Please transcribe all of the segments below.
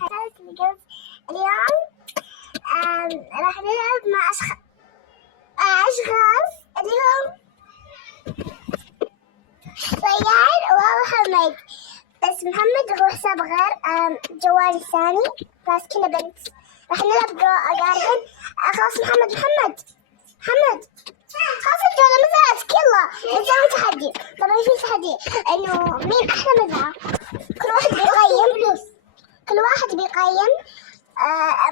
اليوم راح نلعب مع أشخاص اليوم ريان ومحمد، بس محمد هو حساب غير جوال الثاني، بس كنا بنت راح نلعب جاردن. خلاص محمد خلاص الجولة مزرعتك، يلا نسوي تحدي. طبعا في تحدي انه مين احلى مزرعة، كل واحد بيقيم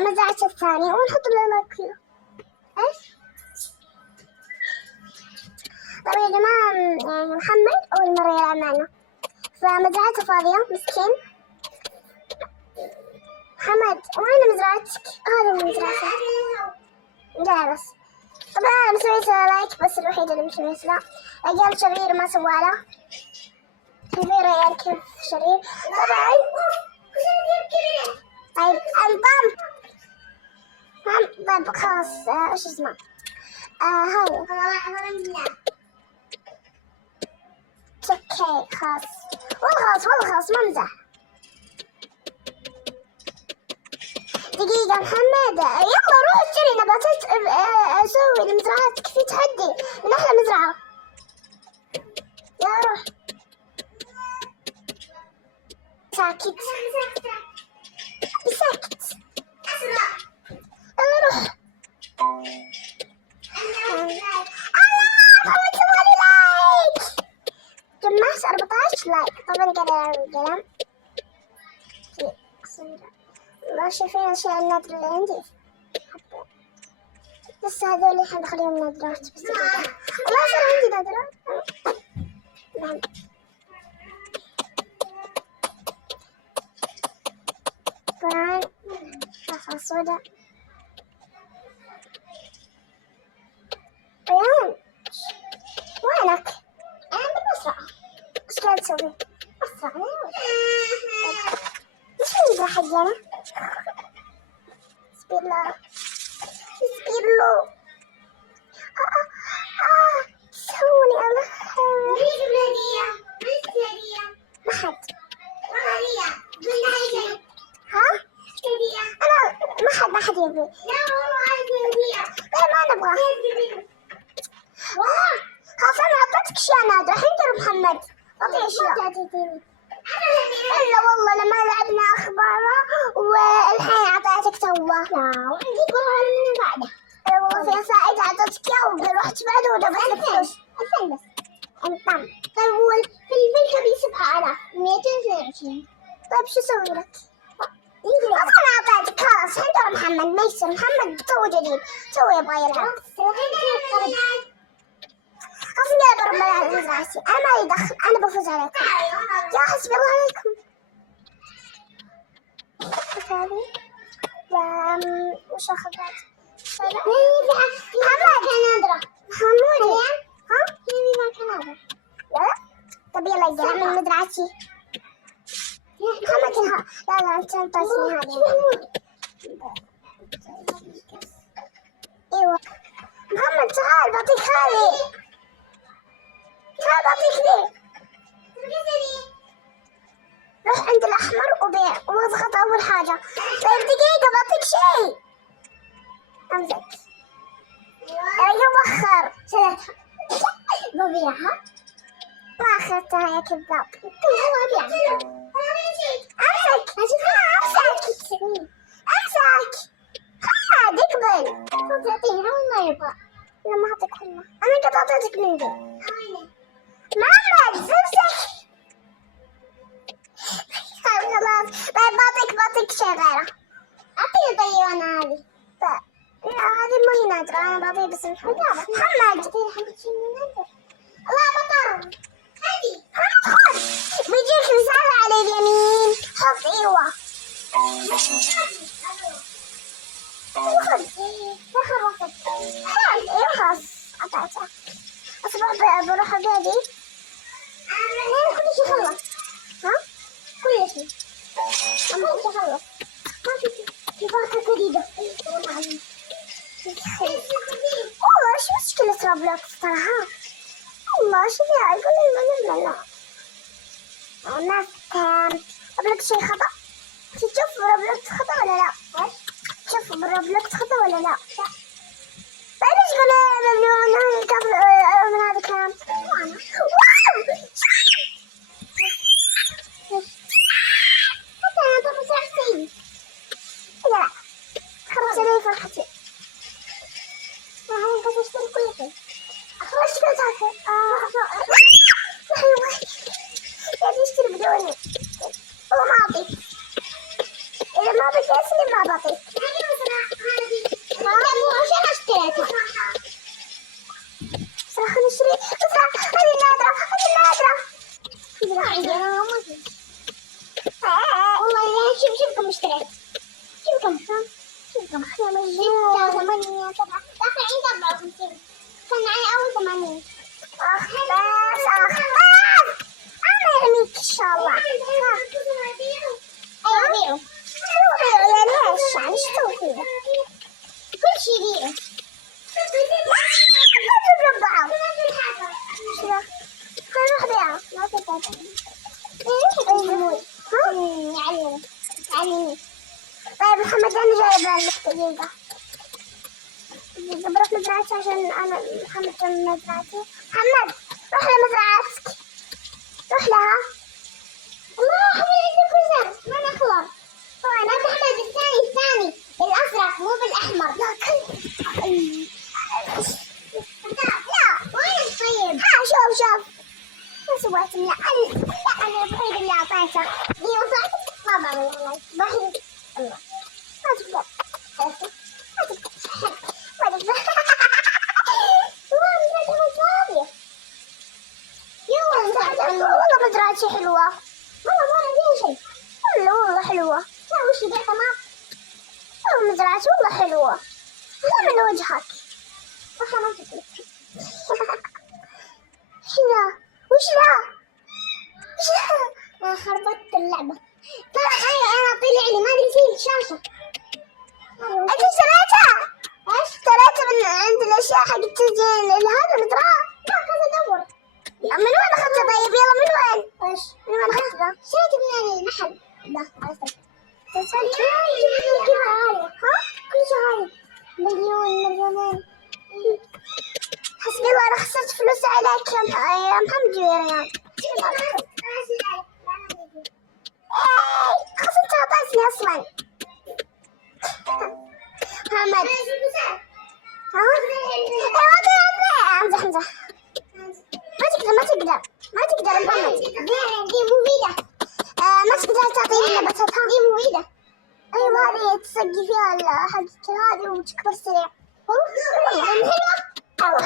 مزرعة الثاني ونحط له لايك فيه. ايش؟ طبعا يا جماعة يعني محمد أول مرة يلعب معنا فمزرعته فاضية مسكين. محمد وين مزرعتك؟ هذا مزرعتك. لا بس طبعا أنا مسويت لايك، بس الوحيد اللي مش مسويت رجال شرير ما سواله. شوفي رجال كيف شرير. طبعا طيب طيب خلاص ايش اسمه هاي اوكي خلاص والله خلاص ما امزح. دقيقة محمد يلا روح اشتري نباتات اسوي المزرعات، في تحدي من احلى مزرعة. يلا روح ساكت يلا روح. جمعت 14 لايك. طبعا قاعد القلم ما شايفين الاشياء النادرة اللي عندي، بس هذول حنخليهم نادرات. بس والله صار عندي نادرات. نعم طبعا خلاص سودا. ريان وينك؟ أنا بالمزرعة. إيش قاعد تسوي؟ أسرع إيش المزرعة حقنا؟ بسم الله سووني الله ما حد ها؟ أنا ما حد يبي. ما نبغى. خلاص أنا أعطيتك أشياء نادرة، الحين ترى محمد أعطيه أشياء. إلا والله لما لعبنا أخباره والحين أعطيتك توه. لا وعندي قرار من بعده. والله في سائد أعطيتك إياه ورحت بعده ودفعت لك فلوس 2000 بس. انطم. طيب والفلفل كبير 7000 222. طيب شو أسوي لك؟ أصلا أعطيتك خلاص الحين ترى محمد ما يصير. محمد تو جديد تو يبغى يلعب. خلاص نلعب رب مزرعتي. أنا ما لي دخل، أنا بفوز عليكم. يا حسبي الله عليكم. هذه وش أخذ بعد؟ محمد حمودي ها؟ لا طب يلا يلا من مزرعتي. محمد لا أنت انطيتني هذه. ايوه محمد تعال بعطيك هذه. تعال بعطيك ذي. روح عند الأحمر وبيع واضغط أول حاجة. طيب دقيقة بعطيك شيء. أمسك يوخر ببيعها. ما أخذتها يا كذاب. أمسك خلاص اقبل. تعطيني ما يبغى. لا ما أعطيك كله، أنا قد أعطيتك من ذي. محمد امسك خلاص. طيب بعطيك شيء غيره. أعطيني طيب أنا هذه. طيب لا هذه ما هي نادرة، أنا بعطيه بس محمد. الله بطر هذه خذ بيجيك رسالة على اليمين. حط ايوه خلاص أعطيته. أصبح بروح بيدي كل شيء خلص. ها كل شيء خلص. ما في فرقة جديدة. والله شو مشكلة روبلوكس ترى ها؟ والله شو ذا يقول لي لا الناس روبلوكس شيء خطأ. تشوف روبلوكس روبلوكس خطة ولا لا؟ بعد اشغل مليون هاي قبل من هذا الكلام. واو حتى انا طب ساعتين. لا خرجت لي فرحتي. هاي بس اشتري كل شيء. خرجت كل شيء. يعني اشتري بدوني. والله ما اعطيك. إذا ما بدي أسلم ما بعطيك. عشان اشتريتها. صراحة نشتري بس هذه النادرة عندي أنا ما في. والله إذا شوفكم اشتريت. شوفكم 6 8 7 داخل عندي 54. كان معي أول 80. بس أنا يرميك إن شاء الله. أيوة بيعوا يعني إيش يعني إيش تسوي فيه؟ كل شيء بيعوا. ما تضرب بعض. شو ذا؟ خلينا نروح بيعوا. ما في فايدة. أيوة. ها؟ يعني. طيب محمد أنا جايبة المحتاجين بروح مزرعتي عشان أنا محمد جنب مزرعتي. محمد روح لمزرعتك. روح لها. الله حمد عندك كل ما نخلص. طبعا أنا محمد الثاني بالأزرق مو بالأحمر. لا وين طيب؟ شوف ما سويت. لا أنا الوحيد اللي أعطيته. دي وصعتك ما بعمل والله. بحيد الله ما تقدر. ما تقدر. والله مزرعتي حلوة. والله ما فيها شيء. والله حلوة. لا وش يبيع طماط؟ والله مزرعتي والله حلوة. لا من وجهك. والله ما تقدر. وش ذا؟ أنا خربطت اللعبة. ترى أنا طلع لي ما أدري فيه الشاشة. أنت اشتريتها؟ إيش؟ اشتريتها من عند الأشياء حق تجين هذا المزرعة؟ لا كذا دور. من وين أخذتها طيب؟ يلا من وين؟ إيش؟ من وين أخذتها؟ اشتريتها من المحل ده عرفت. ها؟ كل شهر مليونين. حسبي الله أنا خسرت فلوس عليك يا محمد يا ريان. خسرت عطيتني أصلا. محمد ها؟ امزح ما تقدر محمد. دي مفيدة. ما تقدر تعطيني نباتاتها. دي مفيدة. ايوه هذه تسقي فيها الحاجة هذه وتكبر سريع. والله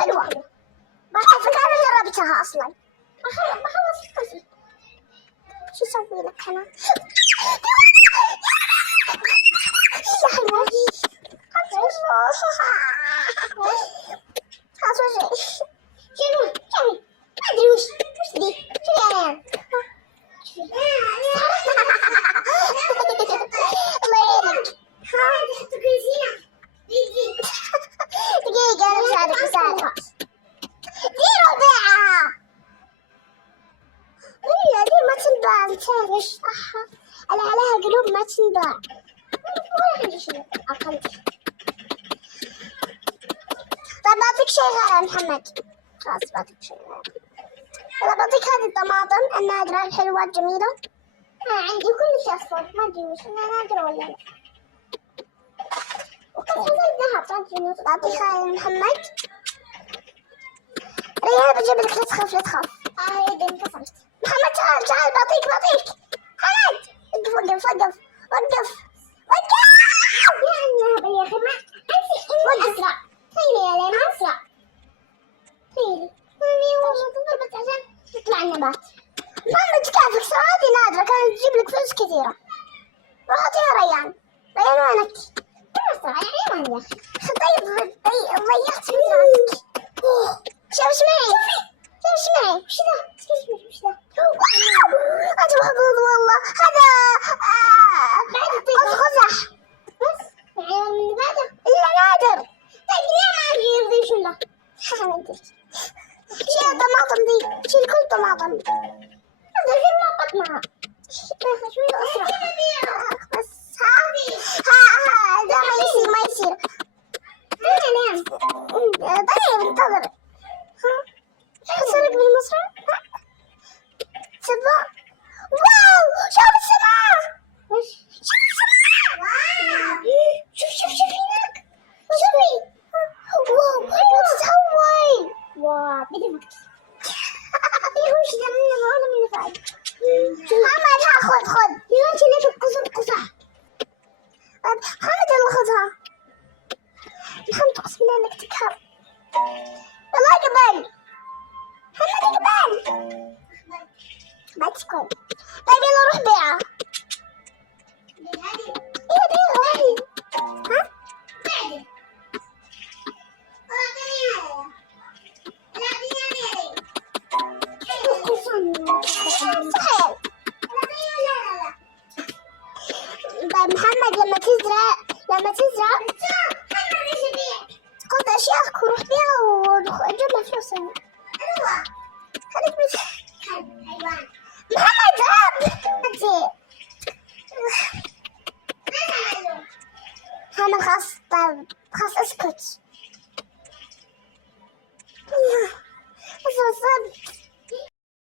حلوة. ما أعرف أنا جربتها أصلا. بخلص كل شيء. شو أسوي لك أنا؟ يا حبيبي شنو ما أدري وش دي. شو يعني الله يعينك. دقيقة أنا بساعدك بساعدك. ديروا بيعها. لا دي ما تنباع. نسيت أنا عليها قلوب ما تنباع. ولا عندي شيء أقل. طيب بعطيك شيء غير يا محمد. خلاص بعطيك شيء غير. أنا بعطيك هذه الطماطم النادرة الحلوة الجميلة. عندي كل شيء أصفر ما أدري وش نادرة ولا لا. بعطيك هاي يا محمد. ريان بجيب لك لا تخاف. يدي انكسرت. محمد تعال بعطيك. محمد وقف. يا أخي ما أنت أسرع. خليني يا لين أسرع. خليني والله تضرب بس عشان يطلع النبات. محمد كيفك ترى هذه نادرة كانت تجيب لك فلوس كثيرة. روح أعطيها ريان وينك؟ أسرع يعني ما يا أخي. طيب ضيعت مزرعتك. شوف ايش معي. وش ذا؟ أنت محظوظ والله. هذا قزح. بس يعني بعده إلا نادر. طيب ليه ما يرضي شو له؟ شيل الطماطم دي. شيل كل طماطم. هذا شيل بطنها. شوي أسرع. بس ها ده ما يصير محمد يلا خذها. محمد اقسم بالله انك تكهر. يلا اقبل محمد اقبل. ما تكون طيب يلا روح بيعه. ايه بيعه هاي. ها صحيح. طيب محمد لما تزرع خذ اشياءك وروح بيها وجيب لها فلوس. خليك بس محمد ذهب. محمد خلاص. طيب خلاص اسكت. بس